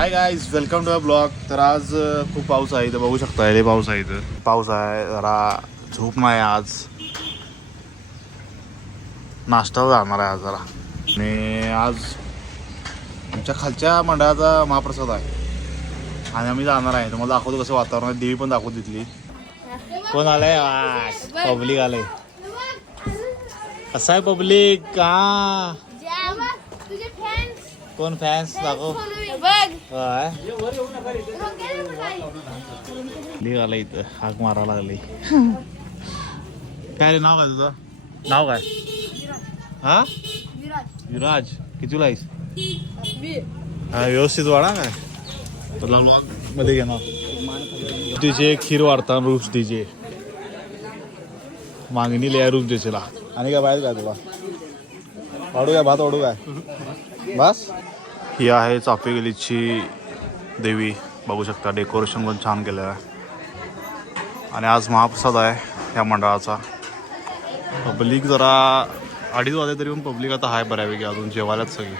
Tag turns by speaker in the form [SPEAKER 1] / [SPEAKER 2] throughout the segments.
[SPEAKER 1] Hi guys welcome to a blog तर आज खूप पाऊस आहे इथं. बघू शकता लय पाऊस आहे इथं. पाऊस आहे जरा झोप नाही आज. नाश्ता जाणार आहे आज जरा. आणि आज आमच्या खालच्या मंडळाचा महाप्रसाद आहे. आणि आम्ही जाणार आहे. तुम्हाला दाखवतो कसं वातावरण आहे. देवी पण दाखवतो तिथली. कोण आलंय? पब्लिक आलंय. कसं आहे पब्लिक? का कोण फॅन्स दाखव. आला इथं हाक मारा लागली. काय रे नाव काय तुझं? नाव काय? हा? विराज. कितीला आहेस? हा व्यवस्थित वाढा काय? तुला मध्ये घेणार तिचे खीर वाढता रूप तिचे मागणी लिहा रूप तिचेला आणि काय बाहेर काय तुला? वाढू काय भात वाढू काय? बस? ही आहे चाफे गलीची देवी. बघू शकता डेकोरेशन पण छान केलं आहे. आणि आज महाप्रसाद आहे या मंडळाचा. पब्लिक जरा अडीच वाजे तरी पण पब्लिक आता आहे बऱ्यापैकी अजून जेवायलाच सगळी.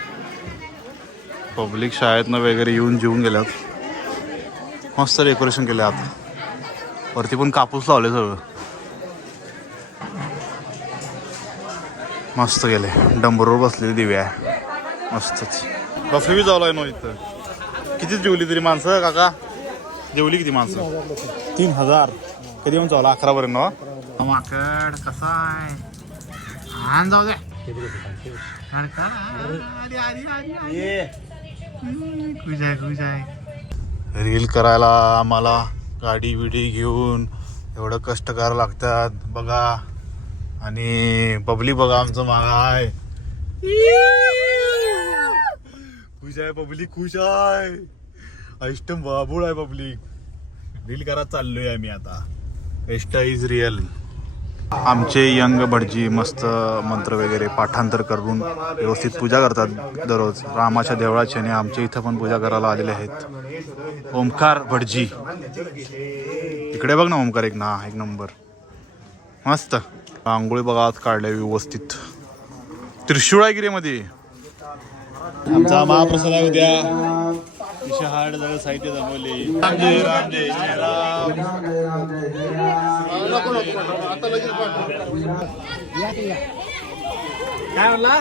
[SPEAKER 1] पब्लिक शाळेतनं वगैरे येऊन जेवून गेल्यात. मस्त डेकोरेशन केलं आता. वरती पण कापूस लावले सगळं. मस्त गेले डंबरवर बसलेली दिवी आहे. मस्तच. बफे बी चालू आहे ना इथं? किती जेवली तरी माणसं काका? जेवली किती माणसं? तीन हजार. कधी येऊन चावला अकरा पर्यंत ना माकड कसा आहे? हा जाऊ दे. खुश आहे खुश आहे. रील करायला आम्हाला गाडी बिडी घेऊन एवढं कष्ट करावं लागतात बघा. आणि पब्लिक बघा आमचं माग आहे. खुश आहे पब्लिक खुश आहे. अष्टम बाबूळ आहे पब्लिक. रील करत चाललोय आम्ही आता. एस्ट इज रिअल आमचे यंग भटजी मस्त मंत्र वगैरे पाठांतर करून व्यवस्थित पूजा करतात दररोज. रामाच्या देवळाची आणि आमच्या इथं पण पूजा करायला आलेले आहेत. ओमकार भटजी. इकडे बघ ना ओमकार एक ना एक नंबर. मस्त. रांगोळी बघा आज काढल्या व्यवस्थित. त्रिशूळ आमचा महाप्रसाद आहे उद्या. विषहाड जवळ साहित्य जमवले. राम जय राम जय जय राम.
[SPEAKER 2] काय म्हणला?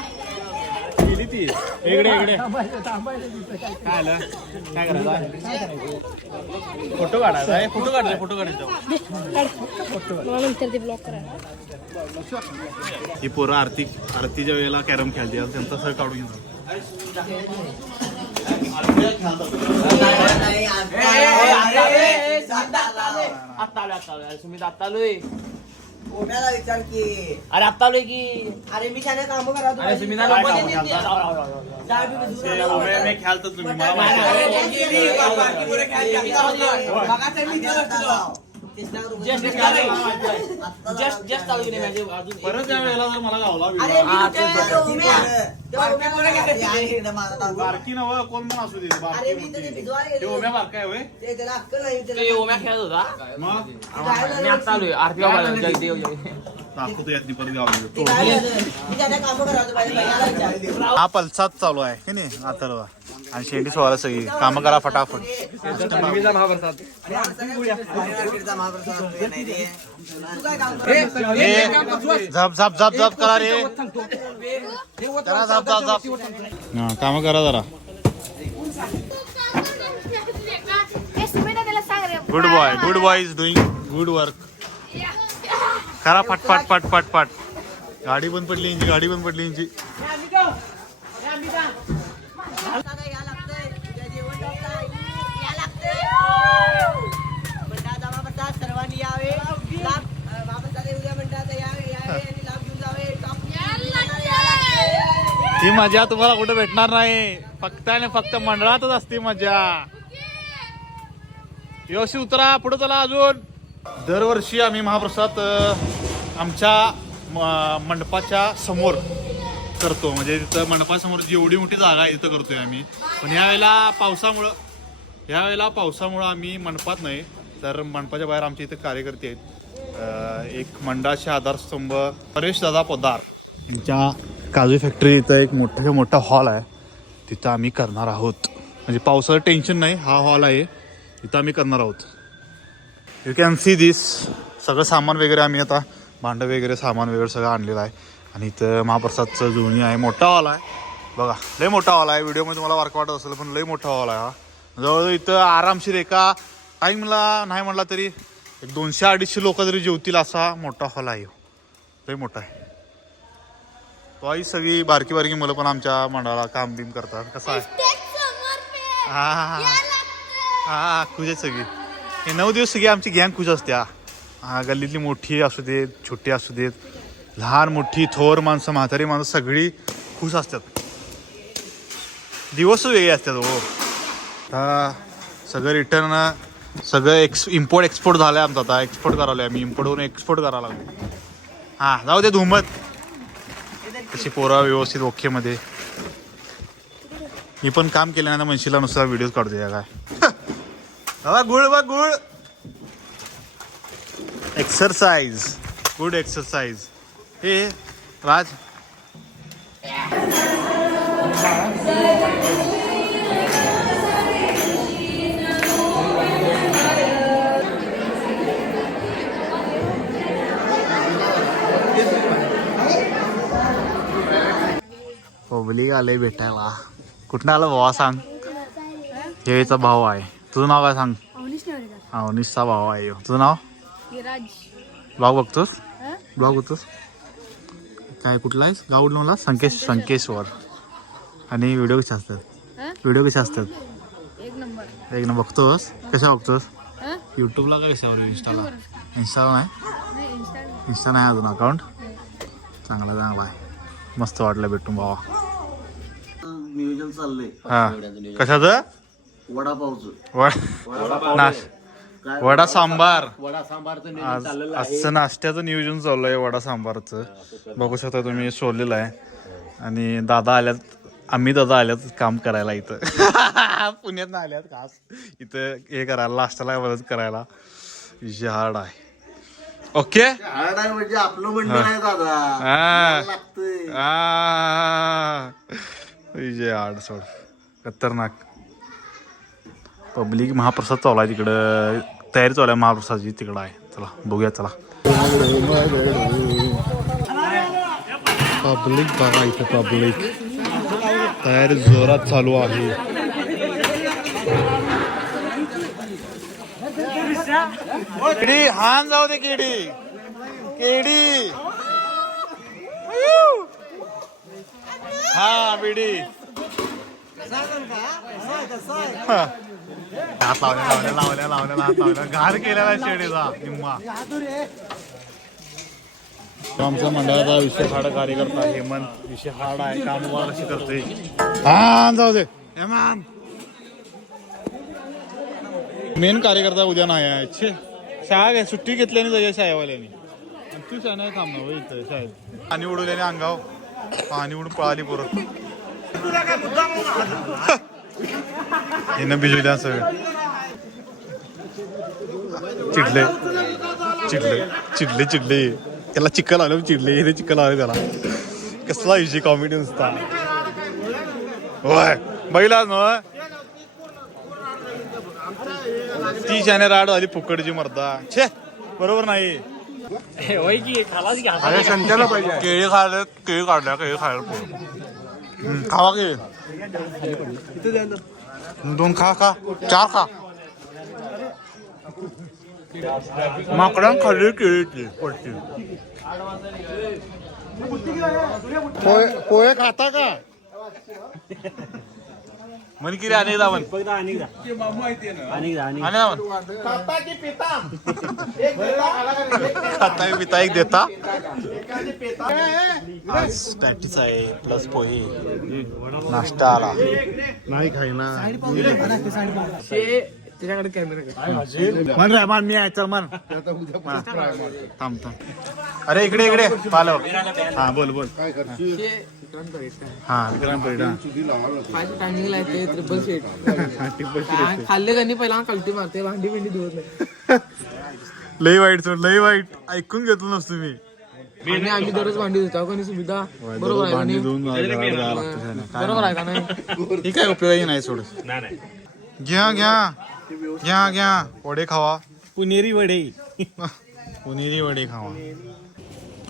[SPEAKER 2] गेली ती. इकडे इकडे. काय आलं? काय करायचं फोटो काढायचा आहे फोटो काढायचा फोटो काढायचा
[SPEAKER 3] मला नंतर ते ब्लॉक करा.
[SPEAKER 1] ही पोरं आरती आरतीच्या वेळेला कॅरम खेळते. त्यांचा सर काढून घेणार.
[SPEAKER 2] आत्ता आलोय आत्ता आलोय सुमित आत्ता आलोय
[SPEAKER 4] ओम्याला विचार की
[SPEAKER 2] अरे आत्ता आलोय की
[SPEAKER 4] अरे मी त्याने काम करा
[SPEAKER 2] अरे सुमित आलो मध्ये नेते. राव, राव, राव, राव, राव.
[SPEAKER 1] खेळतात तुम्ही
[SPEAKER 2] Just- just चालू केली माझी अजून
[SPEAKER 1] परत त्या वेळेला जर मला गावला. बारकी नव कोण पण असू दे बारकी
[SPEAKER 4] अरे मी तर ते
[SPEAKER 1] मोठी.
[SPEAKER 4] भिजवायला
[SPEAKER 1] ते
[SPEAKER 4] गेलो.
[SPEAKER 1] उभ्या बारका आहे होय.
[SPEAKER 4] ते नाही.
[SPEAKER 2] ओम्या खेळत होता.
[SPEAKER 1] मग?
[SPEAKER 2] मी आत्ता आलोय आरती बाबा जय देव जय
[SPEAKER 1] दाखवतो यातनी परत गावला. हा पल्सात चालू आहे की नाही अथर्व आणि शेंडी सोळा सगळी. कामं करा फटाफट.
[SPEAKER 4] तू काय काम करतो?
[SPEAKER 1] ए, झप झप झप झप करा रे. झप झप झप. हा कामं करा जरा. Good boy good boy is doing good work करा फट फट फट फट फट. गाडी पण पडली यांची गाडी पण पडली यांची. ही मजा तुम्हाला कुठे भेटणार नाही. फक्त आणि फक्त मंडळातच असते मजा. व्यवस्थित उतरा पुढे चला अजून. दरवर्षी आम्ही महाप्रसाद आमच्या म- मंडपाच्या समोर करतो. म्हणजे तिथं मंडपासमोर जेवढी मोठी जागा आहे तिथं करतोय आम्ही. पण यावेळेला पावसामुळं यावेळेला पावसामुळं आम्ही मंडपात नाही. तर मंडपाच्या बाहेर आमच्या इथे कार्यकर्ते आहेत. एक मंडळाचे आधारस्तंभ परेश दादा पोदार. यांच्या काजू फॅक्टरी इथं एक मोठा मोठा हॉल आहे. तिथं आम्ही करणार आहोत. म्हणजे पावसाचं टेन्शन नाही हा हॉल आहे. तिथं आम्ही करणार आहोत. यू कॅन सी दिस सगळं सामान वगैरे आम्ही आता भांडं वगैरे सामान वगैरे सगळं आणलेलं आहे. आणि इथं महाप्रसादचं जुनी आहे. मोठा हॉल आहे. बघा लय मोठा हॉल आहे. व्हिडिओमध्ये तुम्हाला वारक वाटत असेल पण लय मोठा हॉल आहे हा. जवळजवळ इथं आरामशीर एका टाईमला नाही म्हटला तरी एक दोनशे अडीचशे लोक जरी जेवतील असा मोठा हॉल आहे. लय मोठा आहे. तो ही सगळी बारकी बारकी मुलं पण आमच्या मंडळाला काम बिम करतात. कसं आहे? हा हा हा. हा खुश आहे सगळी. हे नऊ दिवस सगळी आमची गँग खुश असते हा. हा गल्लीतली मोठी असू देत छोटी असू देत लहान मोठी थोर माणसं म्हातारी माणसं सगळी खुश असतात. दिवस वेगळे असतात हो. आता सगळं रिटर्न सगळं एक्स इम्पोर्ट एक्सपोर्ट झालं आहे आमचं आता. एक्सपोर्ट करायला आम्ही. इम्पोर्टवरून एक्सपोर्ट करायला लागलो. हां जाऊ दे धुमत. तशी पोरा व्यवस्थित ओकेमध्ये मी पण काम केलं नाही म्हणशीला नुसता व्हिडिओ काढतो या काय. बाबा गुळ बा गुळ. एक्सरसाइज गुड एक्सरसाइज हे राज पब्लिक आले भेटायला. कुठं आलं भावा सांग? हे याचा भाऊ आहे. तुझं नाव काय सांग? अवनीसचा भाऊ आहे. तुझं नाव? ब्लॉग बघतोस? ब्लॉग बघतोस? काय कुठला आहेस? गाव मला संकेश संकेश्वर. आणि व्हिडिओ कसे असतात? व्हिडिओ कसे असतात?
[SPEAKER 3] एक नंबर.
[SPEAKER 1] एक बघतोस? कशा बघतोस?
[SPEAKER 3] हं?
[SPEAKER 1] युट्यूबला का कशावर इंस्टाला इंस्टाला नाही?
[SPEAKER 3] नाही इंस्टा
[SPEAKER 1] नाही अजून अकाउंट चांगला चांगला आहे. मस्त वाटलं भेटून भावा.
[SPEAKER 5] नियोजन चाललंय.
[SPEAKER 1] हा. कशाचं?
[SPEAKER 5] वडापावचं.
[SPEAKER 1] वड नाश वडा सांबार.
[SPEAKER 5] वडा सांबारचं
[SPEAKER 1] आज आजचं नाश्त्याचं नियोजन चालू आहे वडा सांबारचं. बघू शकता तुम्ही सोडलेलं आहे. आणि दादा आल्यात आम्ही दादा आल्यात काम करायला इथं. पुण्यात आल्यात खास. इथं हे करायला नाश्त्याला मदत करायला. हार्ड आहे. ओके?
[SPEAKER 5] हार्ड आहे म्हणजे आपलं म्हणणं नाही दादा.
[SPEAKER 1] हा.
[SPEAKER 5] लागतंय.
[SPEAKER 1] आ, विजय हार्ड सोड. खतरनाक. पब्लिक महाप्रसाद चालू आहे तिकडं. तयारी चालू आहे महाप्रसादची तिकडं आहे. चला बघूया चला. पब्लिक बघा इथं पब्लिक तयारी जोरात चालू आहे. केडी हान जाऊ दे केडी. केडी. हा बिडी. हा. हात लावल्या लावल्या लावल्या लावल्या हात लावल्या घाण केलेला शेडीचा निम्मा तो आमचा मंडळाचा विषय हाड कार्यकर्ता हेमंत विषय हाड आहे काम अशी करते हा जाऊ दे हेमंत मेन कार्यकर्ता उद्या नाही आहे छे शाळा काय सुट्टी घेतल्याने जाऊया शाळेवाल्यानी आणि तू शाळा नाही थांबणार इथं शाळेत पाणी उडवल्याने अंगाव पाणी उडून पळाली परत हिनं भिजवल्या सगळं. चिडले. चिडले. चिडले चिडले. त्याला चिक्कल आलं चिडले. हे चिक्कल आलं त्याला. कसला विषय कॉमेडी नुसता. होय. बैलाच ना? ती शाने राड झाली फुकडची मर्दा. छे. बरोबर नाही. अरे संत्याला पाहिजे. केळी खायला केळी काढल्या केळी खायला खावा की? दोन खा खा. चार खा. माकडां खाली केळीची पडते पोहे पोहे खाता का म्हण किती अनेकदा म्हण अनेकदा म्हण खाता पिता. एक देता. आज प्रॅक्टिस आहे प्लस पोहे नाश्ता आला. नाही खाईना मन रे मन मी आहे चल मन. थांब थांब. अरे इकडे इकडे. पालव. हा बोल बोल. हा विक्रांत परिडा
[SPEAKER 2] टायमिंगला येते ट्रिपल सीट खाल्ले का नाही पहिला कल्टी मारते भांडी बिंडी धुवत नाही.
[SPEAKER 1] लई वाईट सोड लई वाईट. ऐकून घेतलं नसतो मी.
[SPEAKER 2] आणि आम्ही दररोज भांडी धुतो. कोणी सुविधा? बरोबर आहे का
[SPEAKER 1] भांडी
[SPEAKER 2] नाही?
[SPEAKER 1] काय
[SPEAKER 2] बरोबर आहे का नाही?
[SPEAKER 1] ही काय नाही सोड. घ्या घ्या. घ्या घ्या. वडे खावा.
[SPEAKER 6] पुणेरी वडे.
[SPEAKER 1] पुनेरी वडे खावा.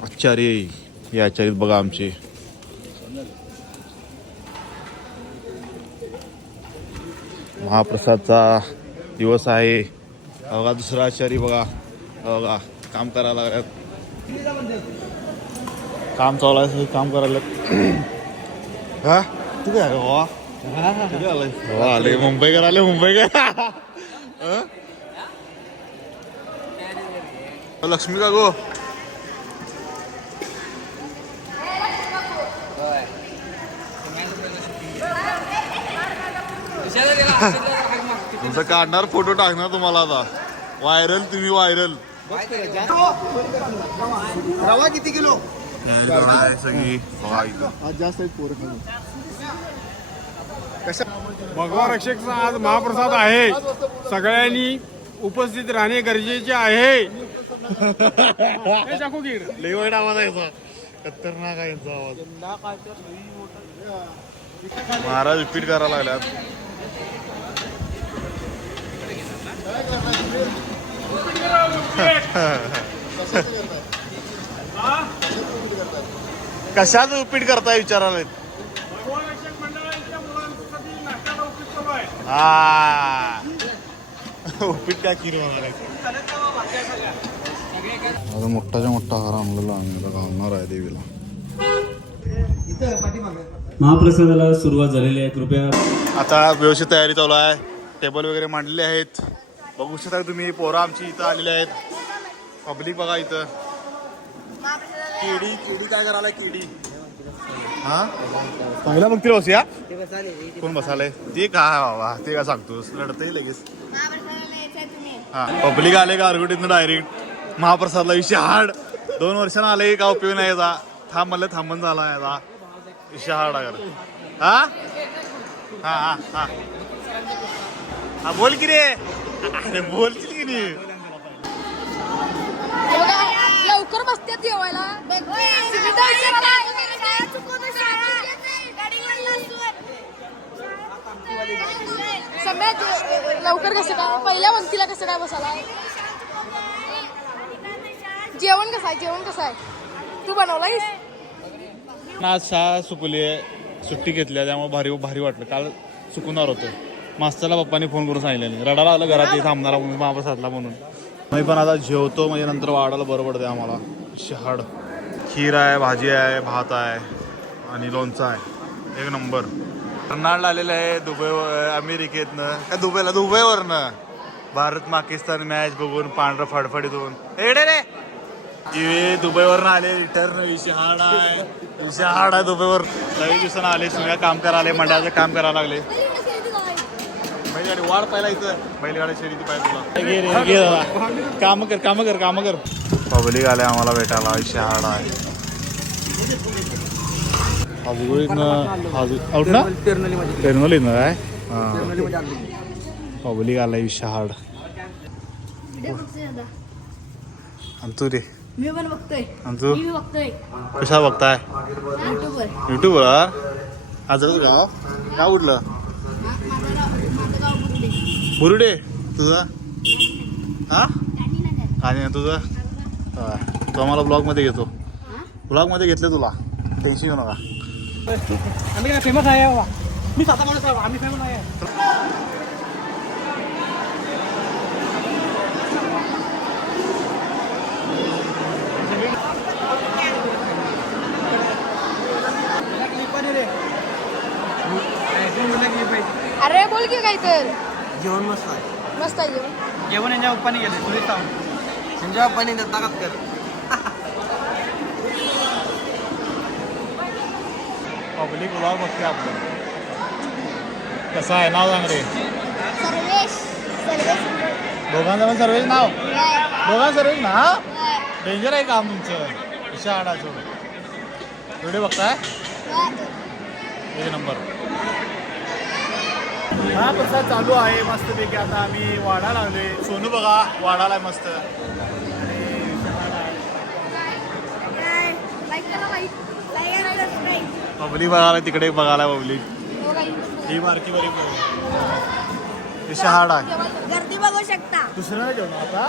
[SPEAKER 1] आचार्य हे आचार्य बघा आमचे. महाप्रसादचा दिवस आहे. बघा दुसरा आचार्य बघा. बघा काम करायला लागल्यात. काम चालू आहे काम करायला हा? तू काय आले. मुंबईकर आले मुंबईकर? लक्ष्मी का गो तुमचा काढणार फोटो टाकणार तुम्हाला आता. व्हायरल तुम्ही व्हायरल
[SPEAKER 5] रवा किती किलो?
[SPEAKER 1] सगळी. बघा इथं.
[SPEAKER 6] भगवा रक्षकचा आज महाप्रसाद आहे. सगळ्यांनी उपस्थित राहणे गरजेचे आहे. टाकू की
[SPEAKER 1] लई आवाज आहे खतरनाक आहे यांचा आवाज. महाराज रिपीट करायला लागल्यात. कशाच रिपीट करताय विचारायला
[SPEAKER 6] भगवा रक्षक मंडळाच्या मुलांसाठी नाश्त्याला उपयुक्त चालू आहे
[SPEAKER 1] हा उपीट काय किरी होणार माझा मोठाच्या मोठा हार आणलेला आता घालणार आहे देवीला.
[SPEAKER 7] महाप्रसादाला सुरुवात झालेली आहे कृपया.
[SPEAKER 1] आता व्यवस्थित तयारी चालू आहे. टेबल वगैरे मांडलेले आहेत. बघू शकता तुम्ही पोरं आमची इथं आलेली आहेत. पब्लिक बघा इथं. केडी केडी काय करायला केडी? हा? पहिला बघतील बसूया? कोण बसाले ते काय बाबा ते काय सांगतोस? लढतही लगेच. हा. पब्लिक आले गारगुटीतनं डायरेक्ट महाप्रसादला विषय हाड दोन वर्षानं आले का उपयोग नाही याचा? थांब म्हणलं थांबून झाला याचा. विषय हाड अगर. हा? हा हा हा. हा बोल की रे. अरे बोलशील की नाही?
[SPEAKER 3] लवकर बसते जेवायला. सुविधा सम्या जे- लवकर कसं काय? पहिल्या पंक्तीला कसं काय बसायला? जेवण कसं आहे? जेवण कसं आहे? तू बनवलायस?
[SPEAKER 1] आज शाळा सुकली आहे. सुट्टी घेतली आहे त्यामुळे भारी भारी वाटलं. काल चुकणार होतं. मास्तरला पप्पानी फोन करून सांगितलं रडायला आलं घरात ये थांबणारा म्हणून महाप्रसादला म्हणून. मी पण आता जेवतो म्हणजे नंतर वाढायला बरं पडते आम्हाला. शहाड. खीर आहे भाजी आहे भात आहे. आणि लोणचं आहे. एक नंबर. कर्नाळला आलेलं आहे दुबई अमेरिकेतनं. काय दुबईला? दुबईवरनं. भारत पाकिस्तान मॅच बघून पांढरं फडफडीत होऊन एडे रे! दुबईवरनं आले रिटर्न विशहाड आहे. विशहाड आहे दुबईवर. नवी दिवसानं आले सगळ्या काम करायला मंडळाचं काम करायला लागले. बैलगाडी वाढ पाहिला इथं. बैलगाडी शर्यती पाहिजे तुला. काम कर काम कर काम कर. पब्लिक आले आम्हाला भेटायला विशहाड आहे. आउट ना. तेरनोलीनं काय? हां. पब्लिक आलाय विशहाड. आणि तू रे?
[SPEAKER 3] मी पण बघतोय.
[SPEAKER 1] आणि तू?
[SPEAKER 3] मी बघतोय.
[SPEAKER 1] कशा बघताय?
[SPEAKER 3] युट्यूबवर
[SPEAKER 1] युट्यूबवर आज गाव? गाव उठलं
[SPEAKER 3] बुरुडे.
[SPEAKER 1] तुझा? हा? आणि तुझं? हा. तो आम्हाला ब्लॉगमध्ये घेतो. ब्लॉगमध्ये घेतलं तुला. टेन्शन घेऊ नका.
[SPEAKER 2] आम्ही काय फेमस आहे मी स्वतः माणूस आहे आम्ही फेमस आहे.
[SPEAKER 3] अरे बोल की काय तर.
[SPEAKER 4] जेवण मस्त आहे.
[SPEAKER 3] मस्त आहे जेवण.
[SPEAKER 2] जेवण यांच्या पप्पाने गेले सुरेश
[SPEAKER 4] त्यांच्या पप्पाने दत्ता कर
[SPEAKER 1] पब्लिक ब्लॉग बघते आपलं कसं आहे नाव सांग रे?
[SPEAKER 3] सर्वेश सर्वेश
[SPEAKER 1] दोघांचं पण सर्वेच नाव? दोघां सर्वेच ना? डेंजर आहे काम तुमचं. विशाळाचं व्हिडिओ बघताय? एक नंबर हा प्रसाद चालू आहे. मस्तपैकी आता आम्ही वाढा लागले सोनू बघा वाढालाय मस्त. पब्लिक बघायला तिकडे बघायला पब्लिक
[SPEAKER 3] हो
[SPEAKER 1] बारकी बरी हे शहाड आहे.
[SPEAKER 3] गर्दी बघू शकता.
[SPEAKER 1] दुसऱ्याला घेऊन आता.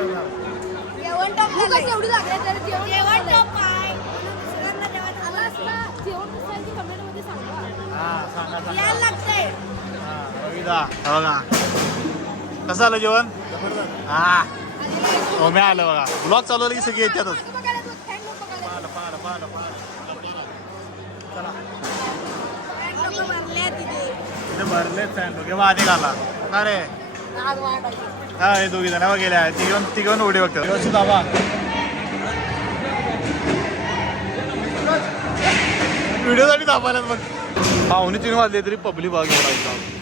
[SPEAKER 3] जेवण टाक एवढी लागले तर जेवण जेवण जेवण कसं आहे ते comment मध्ये सांगा.
[SPEAKER 1] हा सांगा सांगा.
[SPEAKER 3] यायला लागतंय.
[SPEAKER 1] हा, बघितला. हे बघा. कसं आलं जेवण? हा. हो मी आलं बघा ब्लॉग चालवलं की सगळी येतातच.
[SPEAKER 3] भरले
[SPEAKER 1] भरलेच फॅन दोघे. आधी घाला. का रे? हा हे दोघी जण. हो, गेल्या तिघन तिघन उडी बघतात. व्यवस्थित आबा. व्हिडिओसाठी दाबायला मग पाहुणे तीन वाजले तरी पब्लिक भाग एवढा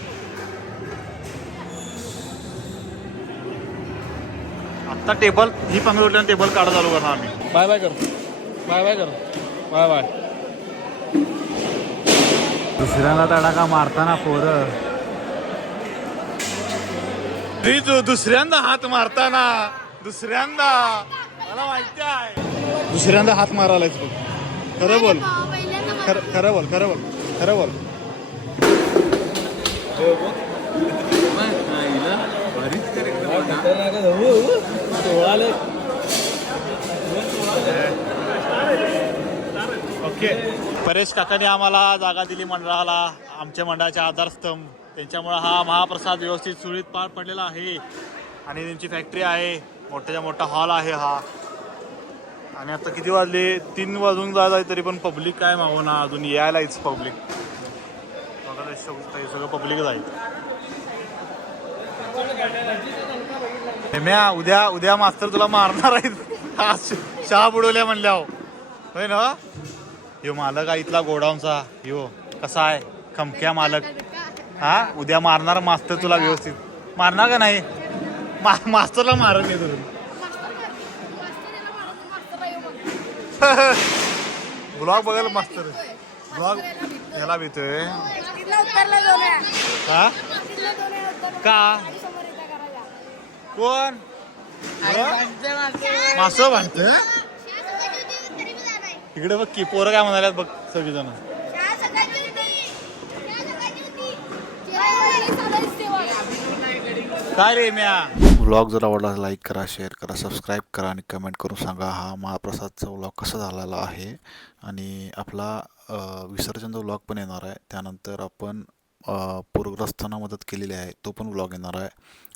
[SPEAKER 1] आत्ता टेबल ही पंगत उठल्यानं टेबल काढा चालू करणार आम्ही.
[SPEAKER 2] बाय बाय कर. बाय बाय कर. Bye bye.
[SPEAKER 1] दुसऱ्यांदा तडाखा मारताना पोरं. तू दुसऱ्यांदा हात मारताना दुसऱ्यांदा मला माहिती आहे. दुसऱ्यांदा हात मारायलाच बघ. खरं बोल. खरं खरं बोल खरं बोल खरं बोल. ओके. परेश काकाने आम्हाला जागा दिली मंडळाला. आमच्या मंडळाचे आधारस्तंभ. त्यांच्यामुळं हा महाप्रसाद व्यवस्थित सुरळीत पार पडलेला आहे. आणि त्यांची फॅक्टरी आहे. मोठ्याच्या मोठा हॉल आहे हा. आणि आता किती वाजले? तीन वाजून जात आहे तरी पण पब्लिक काय मागो ना? अजून यायलाच पब्लिक बघा सगळं पब्लिकच आहे. हेम्या उद्या उद्या मास्तर तुला मारणार आहेत. आज शहा बुडवल्या म्हणल्यावर होय ना? यो मालक आहे इथला गोडाऊनचा. यो कसा आहे? खमक्या मालक. हा? उद्या मारणार मास्तर तुला व्यवस्थित. मारणार का नाही? मा मास्तरला मारत नाही तुला ब्लॉग बघायला मास्तर. ब्लॉग ह्याला भेटतोय
[SPEAKER 3] तिथला उत्तरला जाऊन या.
[SPEAKER 1] हा. का. कोण? मासं भांडतोय इकडे बघ की पोरं काय म्हणाल्यात बघ सगळीजण. काय रे म्या?
[SPEAKER 8] व्लॉग जर आवडला लाईक करा शेअर करा सबस्क्राईब करा आणि कमेंट करून सांगा हा महाप्रसादचा व्लॉग कसा झालेला आहे. आणि आपला विसर्जनचा व्लॉग पण येणार आहे. त्यानंतर आपण पूरग्रस्तांना मदत केलेली आहे तो पण व्लॉग येणार आहे.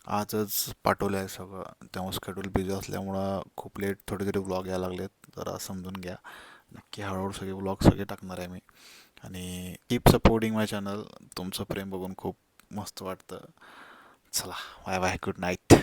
[SPEAKER 8] आजच पाठवलं आहे सगळं. त्यामुळे स्केड्यूल बिझी असल्यामुळं खूप लेट थोडे थोडे व्लॉग यायला लागलेत. जरा समजून घ्या. नक्की हळूहळू सगळे व्लॉग सगळे टाकणार आहे मी. आणि कीप सपोर्टिंग माय चॅनल तुमचं प्रेम बघून खूप मस्त वाटतं. चला बाय बाय गुड नाईट